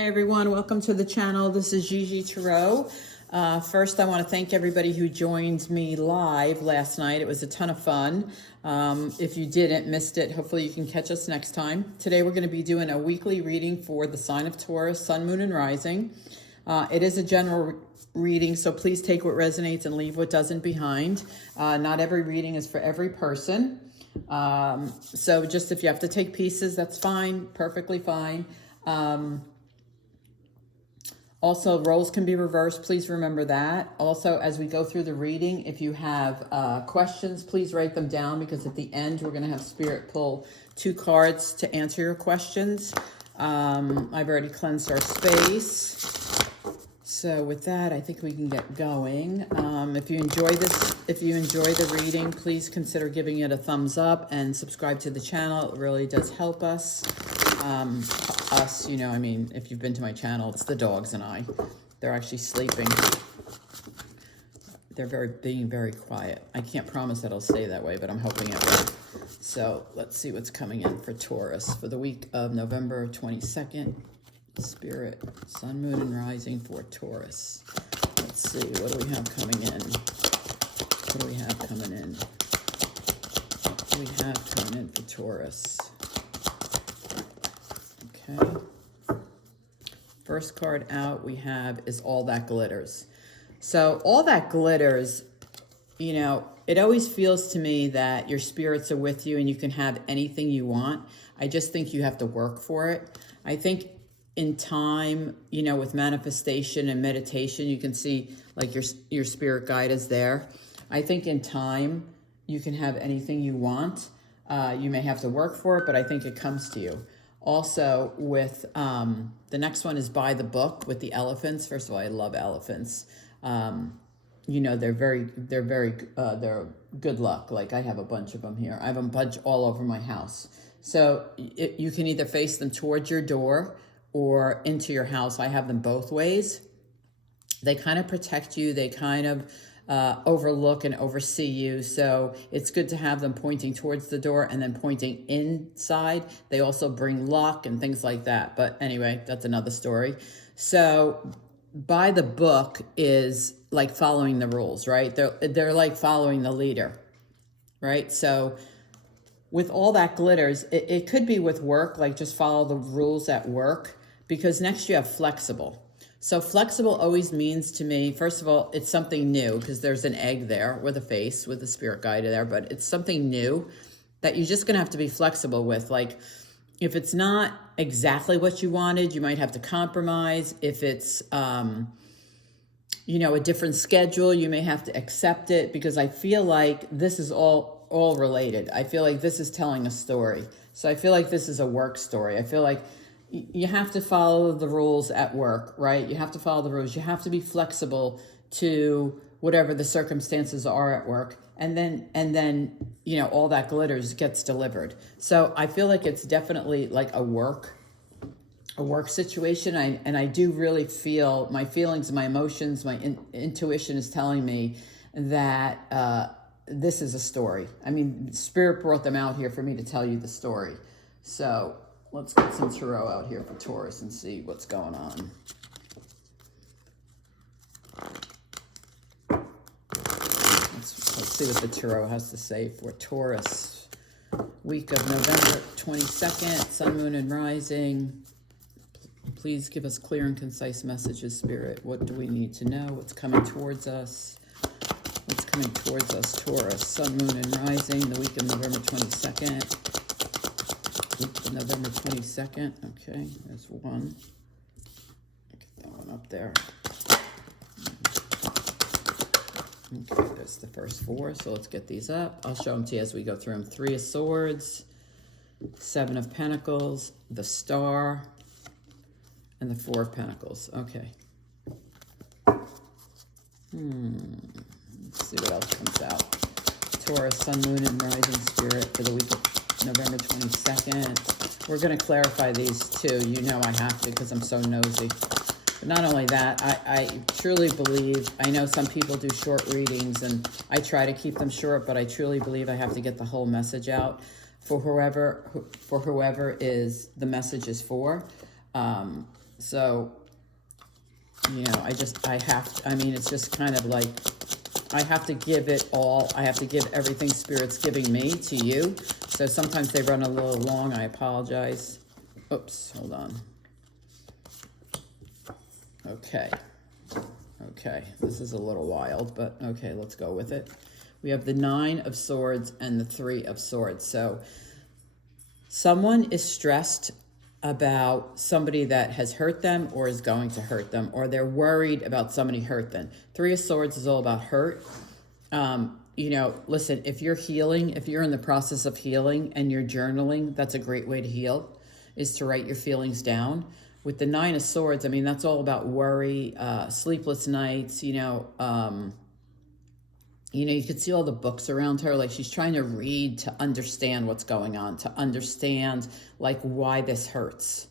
Hi everyone, welcome to the channel. This is GiGi Tarot. First, I want to thank everybody who joined me live last night. It was a ton of fun. If you missed it, hopefully you can catch us next time. Today we're going to be doing a weekly reading for the sign of Taurus, Sun, Moon, and Rising. It is a general reading, so please take what resonates and leave what doesn't behind. Not every reading is for every person. So just if you have to take pieces, that's fine, perfectly fine. Also, roles can be reversed. Please remember that. Also, as we go through the reading, if you have questions, please write them down, because at the end, we're going to have Spirit pull 2 cards to answer your questions. I've already cleansed our space. So with that, I think we can get going. If you enjoy the reading, please consider giving it a thumbs up and subscribe to the channel. It really does help us. You know, I mean, if you've been to my channel, it's the dogs and I. They're actually sleeping. They're being very quiet. I can't promise that it'll stay that way, but I'm hoping it will. So let's see what's coming in for Taurus for the week of November 22nd. Spirit, Sun, Moon, and Rising for Taurus. Let's see, what do we have coming in? What do we have coming in? What do we have coming in for Taurus? Okay. First card out we have is All That Glitters. So All That Glitters, you know, it always feels to me that your spirits are with you and you can have anything you want. I just think you have to work for it. I think in time, you know, with manifestation and meditation, you can see like your spirit guide is there. I think in time, you can have anything you want. You may have to work for it, but I think it comes to you. Also with, the next one is By the Book with the elephants. First of all, I love elephants. You know, they're good luck. Like I have a bunch of them here. I have a bunch all over my house. So you can either face them towards your door or into your house. I have them both ways. They kind of protect you. They kind of overlook and oversee you. So it's good to have them pointing towards the door and then pointing inside. They also bring luck and things like that. But anyway, that's another story. So By the Book is like following the rules, right? They're like following the leader, right? So with All That Glitters, it could be with work, like just follow the rules at work, because next you have Flexible. So flexible always means to me, first of all, it's something new, because there's an egg there with a face, with a spirit guide there, but it's something new that you're just going to have to be flexible with. Like if it's not exactly what you wanted, you might have to compromise. If it's, you know, a different schedule, you may have to accept it, because I feel like this is all related. I feel like this is telling a story. So I feel like this is a work story. I feel like you have to follow the rules at work, right? You have to follow the rules. You have to be flexible to whatever the circumstances are at work. And then, you know, All That Glitters gets delivered. So I feel like it's definitely like a work situation. And I do really feel my feelings, my emotions, my intuition is telling me that, this is a story. I mean, Spirit brought them out here for me to tell you the story. So let's get some tarot out here for Taurus and see what's going on. Let's see what the tarot has to say for Taurus. Week of November 22nd, Sun, Moon, and Rising. Please give us clear and concise messages, Spirit. What do we need to know? What's coming towards us? What's coming towards us, Taurus, Sun, Moon, and Rising, the week of November 22nd. Week of November 22nd. Okay, there's one. Get that one up there. Okay, there's the first 4. So let's get these up. I'll show them to you as we go through them. 3 of Swords, 7 of Pentacles, the Star, and the 4 of Pentacles. Okay. Let's see what else comes out. Taurus, Sun, Moon, and Rising Spirit for the week of November 22nd. We're going to clarify these too. You know I have to, because I'm so nosy. But not only that, I truly believe, I know some people do short readings, and I try to keep them short, but I truly believe I have to get the whole message out for whoever is the message is for. So, you know, I mean, it's just kind of like, I have to give it all. I have to give everything Spirit's giving me to you. So sometimes they run a little long. I apologize. Oops, hold on. Okay. Okay, this is a little wild, but okay, let's go with it. We have the 9 of Swords and the 3 of Swords. So someone is stressed about somebody that has hurt them or is going to hurt them, or they're worried about somebody hurt them. 3 of Swords is all about hurt. You know, listen, if you're healing, if you're in the process of healing and you're journaling, that's a great way to heal, is to write your feelings down. With the 9 of Swords, I mean, that's all about worry, sleepless nights, you know, you could see all the books around her, like she's trying to read to understand what's going on, to understand like why this hurts.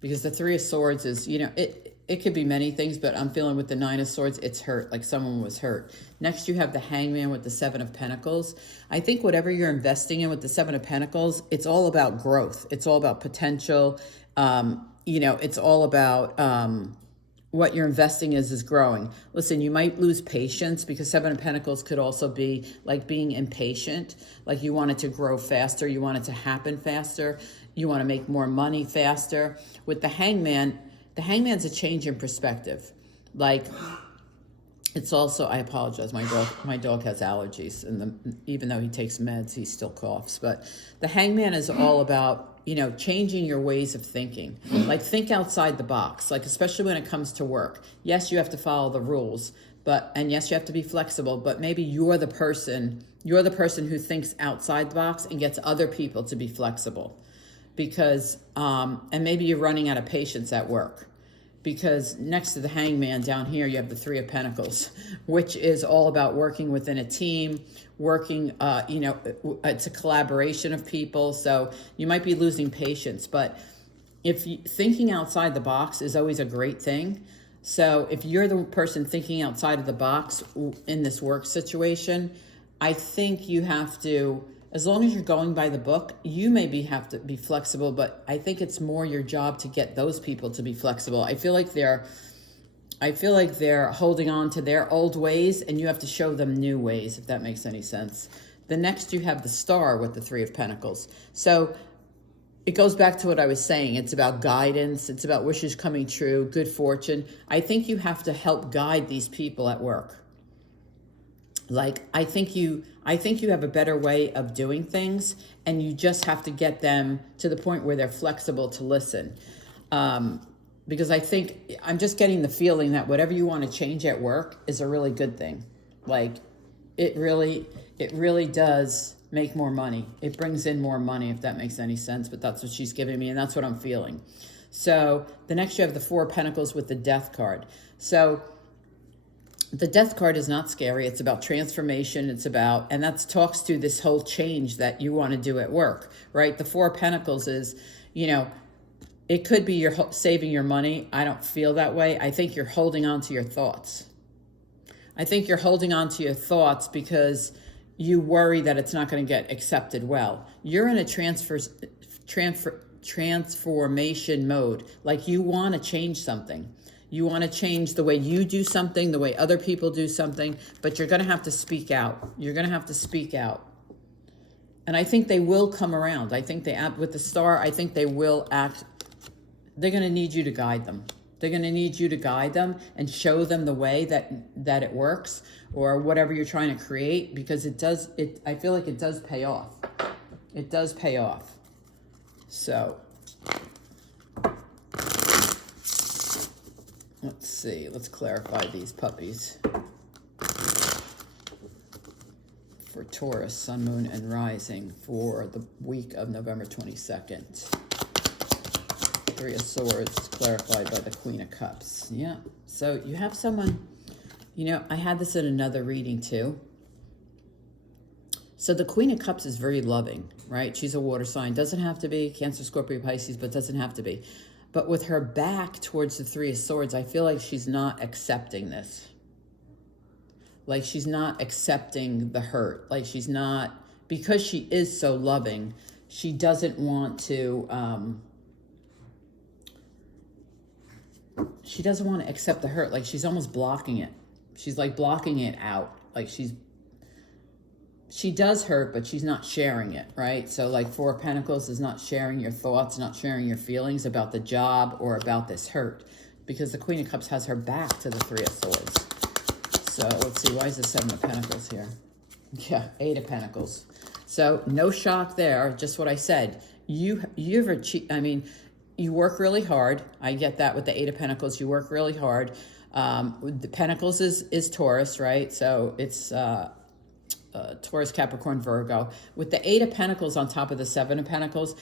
Because the 3 of Swords is, you know, it could be many things, but I'm feeling with the 9 of Swords, it's hurt, like someone was hurt. Next, you have the Hangman with the 7 of Pentacles. I think whatever you're investing in with the 7 of Pentacles, it's all about growth. It's all about potential. You know, it's all about what you're investing is growing. Listen, you might lose patience because 7 of Pentacles could also be like being impatient, like you want it to grow faster, you want it to happen faster, you want to make more money faster. With the Hangman's a change in perspective. Like, it's also, I apologize, my dog has allergies, and even though he takes meds, he still coughs. But the Hangman is all about, you know, changing your ways of thinking. Like, think outside the box, like especially when it comes to work. Yes, you have to follow the rules, and yes, you have to be flexible, but maybe you're the person who thinks outside the box and gets other people to be flexible. Because, and maybe you're running out of patience at work. Because next to the Hangman down here, you have the 3 of Pentacles, which is all about working within a team, working, you know, it's a collaboration of people. So you might be losing patience, but thinking outside the box is always a great thing. So if you're the person thinking outside of the box in this work situation, I think you have to, as long as you're going by the book, you maybe have to be flexible, but I think it's more your job to get those people to be flexible. I feel like they're holding on to their old ways, and you have to show them new ways, if that makes any sense. The next, you have the Star with the 3 of Pentacles. So it goes back to what I was saying. It's about guidance. It's about wishes coming true, good fortune. I think you have to help guide these people at work. Like, I think you have a better way of doing things, and you just have to get them to the point where they're flexible to listen. Because I'm just getting the feeling that whatever you want to change at work is a really good thing. Like, it really does make more money. It brings in more money, if that makes any sense, but that's what she's giving me, and that's what I'm feeling. So the next, you have the 4 of Pentacles with the Death card. So the Death card is not scary. It's about transformation. And that talks to this whole change that you want to do at work, right? The 4 of Pentacles is, you know, it could be you're saving your money. I don't feel that way. I think you're holding on to your thoughts. I think you're holding on to your thoughts because you worry that it's not going to get accepted well. You're in a transformation mode. Like, you want to change something. You want to change the way you do something, the way other people do something, but you're going to have to speak out. You're going to have to speak out. And I think they will come around. I think with the Star, I think they will act. They're going to need you to guide them. They're going to need you to guide them and show them the way that it works, or whatever you're trying to create, because I feel like it does pay off. It does pay off. So let's see. Let's clarify these puppies. For Taurus, Sun, Moon, and Rising for the week of November 22nd. 3 of Swords clarified by the Queen of Cups. Yeah. So you have someone, you know, I had this in another reading too. So the Queen of Cups is very loving, right? She's a water sign. Doesn't have to be Cancer, Scorpio, Pisces, but doesn't have to be. But with her back towards the 3 of Swords, I feel like she's not accepting this. Like, she's not accepting the hurt. Like, she's not, because she is so loving, she doesn't want to, she doesn't want to accept the hurt. Like she's almost blocking it. She's like blocking it out. Like she does hurt, but she's not sharing it, right? So like Four of Pentacles is not sharing your thoughts, not sharing your feelings about the job or about this hurt, because the Queen of Cups has her back to the Three of Swords. So let's see, why is the Seven of Pentacles here? Yeah, Eight of Pentacles. So no shock there, just what I said. You've achieved, I mean, you work really hard. I get that with the Eight of Pentacles, you work really hard. The Pentacles is Taurus, right? So it's Taurus, Capricorn, Virgo. With the Eight of Pentacles on top of the Seven of Pentacles,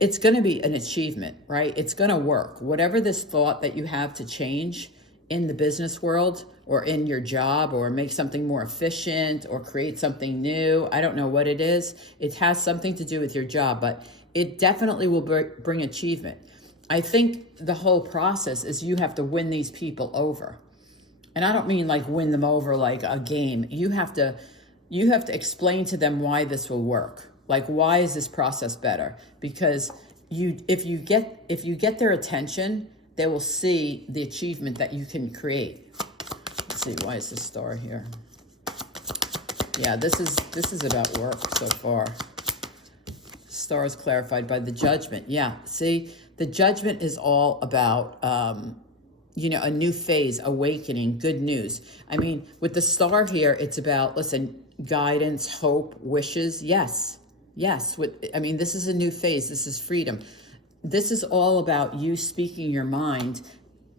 it's going to be an achievement, right? It's going to work. Whatever this thought that you have to change in the business world or in your job or make something more efficient or create something new, I don't know what it is. It has something to do with your job, but it definitely will bring achievement. I think the whole process is you have to win these people over. And I don't mean like win them over like a game. You have to explain to them why this will work. Like, why is this process better? Because if you get their attention, they will see the achievement that you can create. Let's see, why is this star here? Yeah, this is about work so far. Star is clarified by the Judgment. Yeah, see, the Judgment is all about a new phase, awakening, good news. I mean, with the star here, it's about, listen, guidance, hope, wishes. Yes. This is a new phase. This is freedom. This is all about you speaking your mind.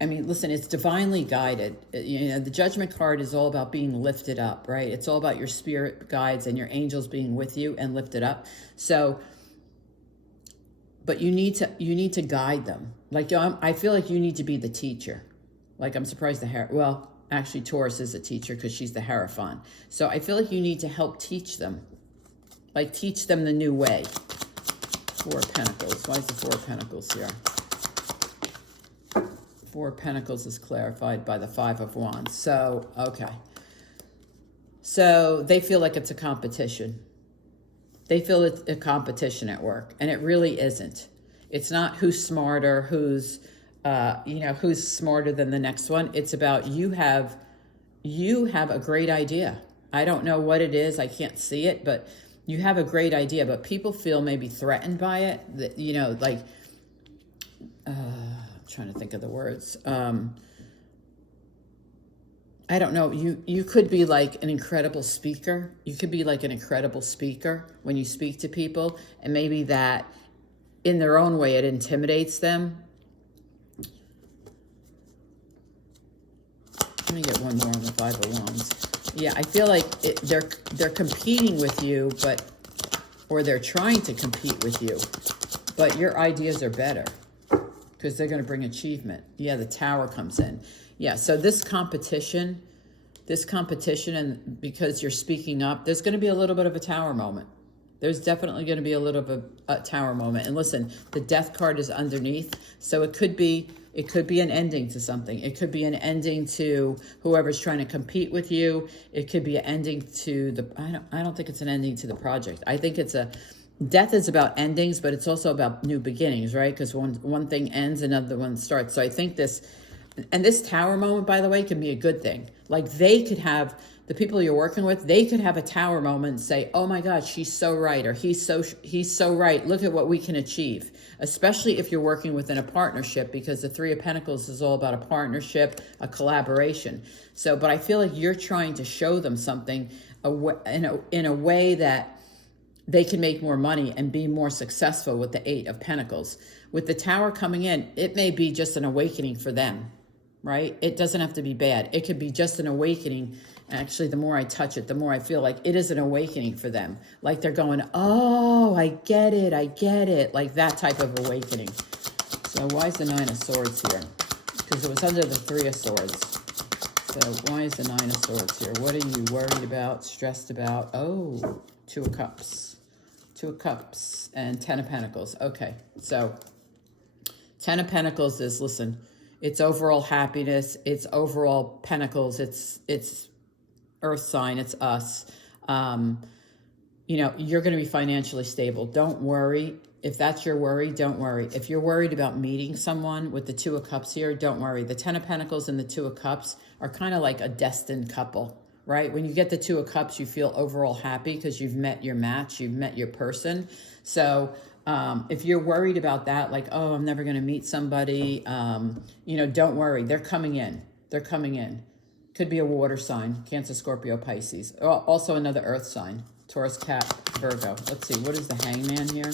I mean, listen, it's divinely guided. The Judgment card is all about being lifted up, right? It's all about your spirit guides and your angels being with you and lifted up. So, but you need to guide them. Like, I feel like you need to be the teacher. Like, I'm surprised actually Taurus is a teacher because she's the Hierophant. So I feel like you need to help teach them. Like, teach them the new way. Four of Pentacles. Why is the Four of Pentacles here? Four of Pentacles is clarified by the Five of Wands. So, okay. So they feel like it's a competition. They feel it's a competition at work. And it really isn't. It's not who's smarter, who's smarter than the next one. It's about you have a great idea. I don't know what it is. I can't see it, but you have a great idea, but people feel maybe threatened by it. I'm trying to think of the words. I don't know. You could be like an incredible speaker. You could be like an incredible speaker when you speak to people, and maybe that in their own way, it intimidates them. Let me get one more on the Five of Wands. Yeah, I feel like they're competing with you, or they're trying to compete with you, but your ideas are better because they're going to bring achievement. Yeah, the Tower comes in. Yeah, so this competition, and because you're speaking up, there's going to be a little bit of a Tower moment. There's definitely going to be a little bit of a Tower moment. And listen, the Death card is underneath, so it could be an ending to something. It could be an ending to whoever's trying to compete with you. It could be an ending to I don't think it's an ending to the project. I think death is about endings, but it's also about new beginnings, right? Because one thing ends, another one starts. So I think this Tower moment, by the way, can be a good thing. Like, they could have, the people you're working with, they could have a Tower moment and say, oh my God, she's so right, or he's so right. Look at what we can achieve, especially if you're working within a partnership, because the Three of Pentacles is all about a partnership, a collaboration. So, but I feel like you're trying to show them something in a way that they can make more money and be more successful with the Eight of Pentacles. With the Tower coming in, it may be just an awakening for them, right? It doesn't have to be bad. It could be just an awakening. Actually, the more I touch it, the more I feel like it is an awakening for them. Like they're going, oh, I get it. Like that type of awakening. So why is the Nine of Swords here? Because it was under the Three of Swords. So why is the Nine of Swords here? What are you worried about, stressed about? Oh, Two of Cups. Two of Cups and Ten of Pentacles. Okay, so Ten of Pentacles is, listen, it's overall happiness. It's overall Pentacles. It's Earth sign. It's us. You're going to be financially stable. Don't worry. If that's your worry, don't worry. If you're worried about meeting someone with the Two of Cups here, don't worry. The Ten of Pentacles and the Two of Cups are kind of like a destined couple, right? When you get the Two of Cups, you feel overall happy because you've met your match, you've met your person. So if you're worried about that, like, oh, I'm never going to meet somebody, you know, don't worry. They're coming in. They're coming in. Could be a water sign, Cancer, Scorpio, Pisces. Also another earth sign, Taurus, Cap, Virgo. Let's see, what is the Hangman here?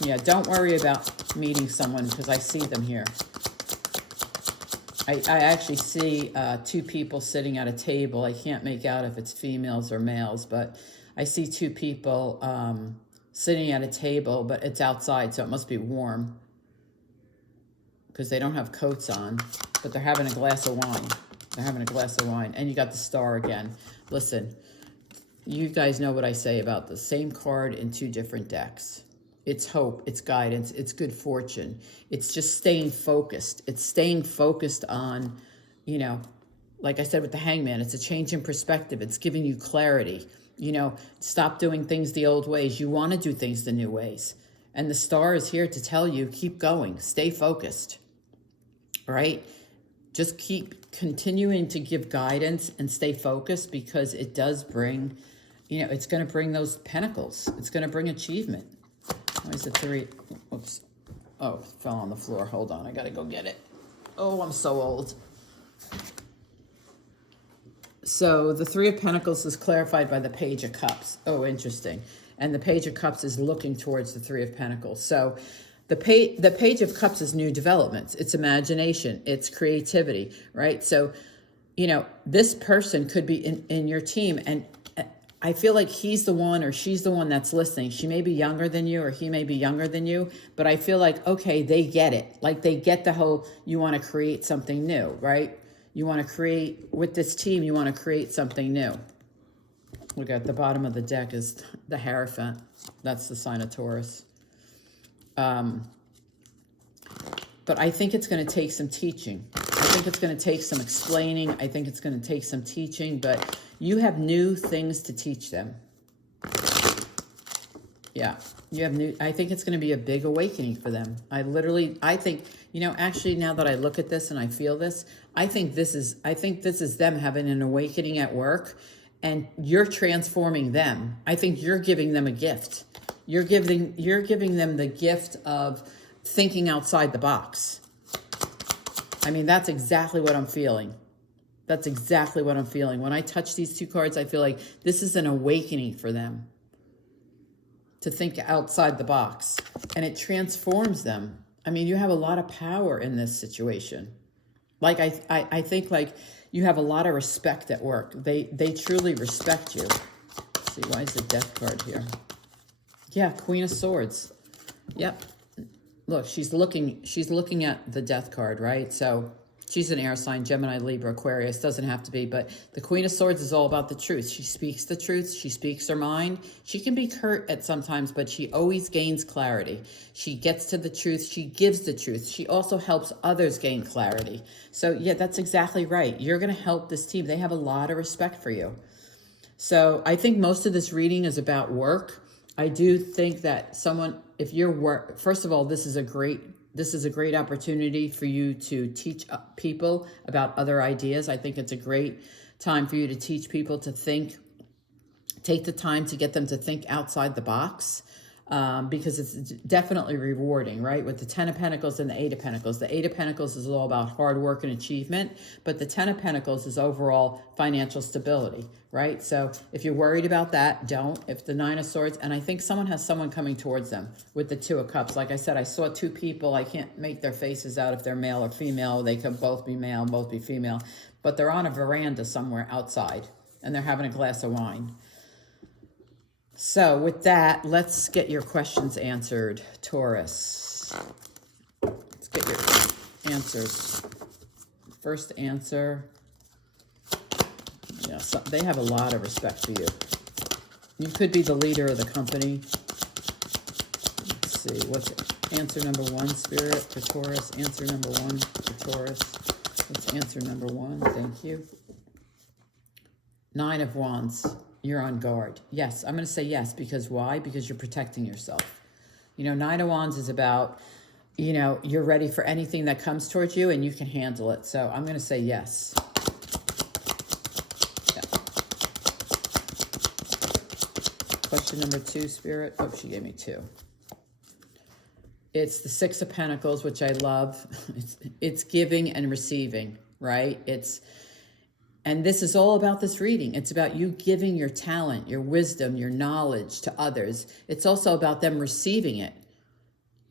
Yeah, don't worry about meeting someone because I see them here. I actually see two people sitting at a table. I can't make out if it's females or males, but I see two people sitting at a table, but it's outside, so it must be warm because they don't have coats on, but they're having a glass of wine. They're having a glass of wine. And you got the Star again. Listen, you guys know what I say about the same card in two different decks. It's hope, it's guidance, it's good fortune. It's just staying focused. It's staying focused on, you know, like I said with the Hangman, it's a change in perspective. It's giving you clarity. You know, stop doing things the old ways. You want to do things the new ways. And the Star is here to tell you, keep going, stay focused, right? Just keep continuing to give guidance and stay focused because it does bring, you know, it's going to bring those pentacles. It's going to bring achievement. Why is it 3? Oops. Oh, it fell on the floor. Hold on. I got to go get it. Oh, I'm so old. So the 3 of Pentacles is clarified by the Page of Cups. Oh, interesting. And the Page of Cups is looking towards the 3 of Pentacles. So the Page of Cups is new developments. It's imagination. It's creativity, right? So, you know, this person could be in your team, and I feel like he's the one or she's the one that's listening. She may be younger than you or he may be younger than you, but I feel like, okay, they get it. Like they get the whole, you want to create something new, right? You want to create, with this team, you want to create something new. Look at the bottom of the deck is the Hierophant. That's the sign of Taurus. But I think it's going to take some teaching. I think it's going to take some explaining. I think it's going to take some teaching, but you have new things to teach them. Yeah, you have new, I think it's going to be a big awakening for them. I think, you know, actually now that I look at this and I feel this, I think this is them having an awakening at work, and you're transforming them. I think you're giving them a gift. You're giving them the gift of thinking outside the box. I mean, that's exactly what I'm feeling. That's exactly what I'm feeling. When I touch these two cards, I feel like this is an awakening for them to think outside the box, and it transforms them. I mean, you have a lot of power in this situation. Like, I think, like, you have a lot of respect at work. They truly respect you. Let's see, why is the Death card here? Yeah, Queen of Swords. Yep. Look, she's looking at the Death card, right? So she's an air sign, Gemini, Libra, Aquarius. Doesn't have to be, but the Queen of Swords is all about the truth. She speaks the truth. She speaks her mind. She can be curt at sometimes, but she always gains clarity. She gets to the truth. She gives the truth. She also helps others gain clarity. So yeah, that's exactly right. You're going to help this team. They have a lot of respect for you. So I think most of this reading is about work. I do think that if you're first of all, this is a great opportunity for you to teach people about other ideas. I think it's a great time for you to teach people to think, take the time to get them to think outside the box, because it's definitely rewarding, right? With the 10 of Pentacles and the 8 of Pentacles. The 8 of Pentacles is all about hard work and achievement, but the 10 of Pentacles is overall financial stability, right? So if you're worried about that, don't. If the 9 of Swords, and I think someone has someone coming towards them with the 2 of Cups. Like I said, I saw two people. I can't make their faces out if they're male or female. They could both be male, both be female, but they're on a veranda somewhere outside and they're having a glass of wine. So with that, let's get your questions answered, Taurus. Let's get your answers. First answer. Yeah, so they have a lot of respect for you. You could be the leader of the company. Let's see, what's answer number 1, Spirit, for Taurus? Answer number 1 for Taurus. What's answer number 1? Thank you. 9 of Wands. You're on guard. Yes, I'm going to say yes, because why? Because you're protecting yourself. You know, Nine of Wands is about, you know, you're ready for anything that comes towards you and you can handle it. So I'm going to say yes. Yeah. Question number 2, Spirit. Oh, she gave me 2. It's the Six of Pentacles, which I love. It's giving and receiving, right? And this is all about this reading. It's about you giving your talent, your wisdom, your knowledge to others. It's also about them receiving it,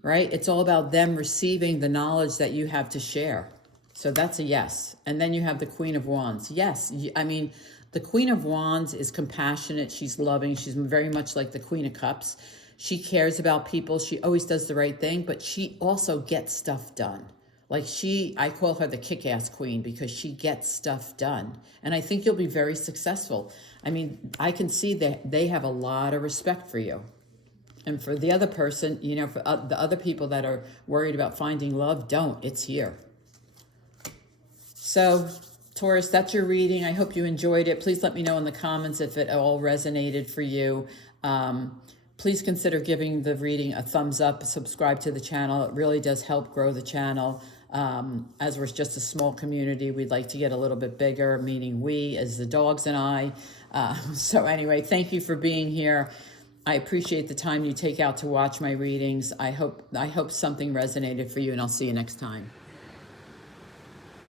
right? It's all about them receiving the knowledge that you have to share. So that's a yes. And then you have the Queen of Wands. Yes, I mean, the Queen of Wands is compassionate. She's loving. She's very much like the Queen of Cups. She cares about people. She always does the right thing, but she also gets stuff done. Like I call her the kick-ass queen because she gets stuff done. And I think you'll be very successful. I mean, I can see that they have a lot of respect for you. And for the other person, you know, for the other people that are worried about finding love, don't. It's here. So, Taurus, that's your reading. I hope you enjoyed it. Please let me know in the comments if it all resonated for you. Please consider giving the reading a thumbs up, subscribe to the channel. It really does help grow the channel. As we're just a small community, we'd like to get a little bit bigger, meaning we as the dogs and I. So anyway, thank you for being here. I appreciate the time you take out to watch my readings. I hope something resonated for you, and I'll see you next time.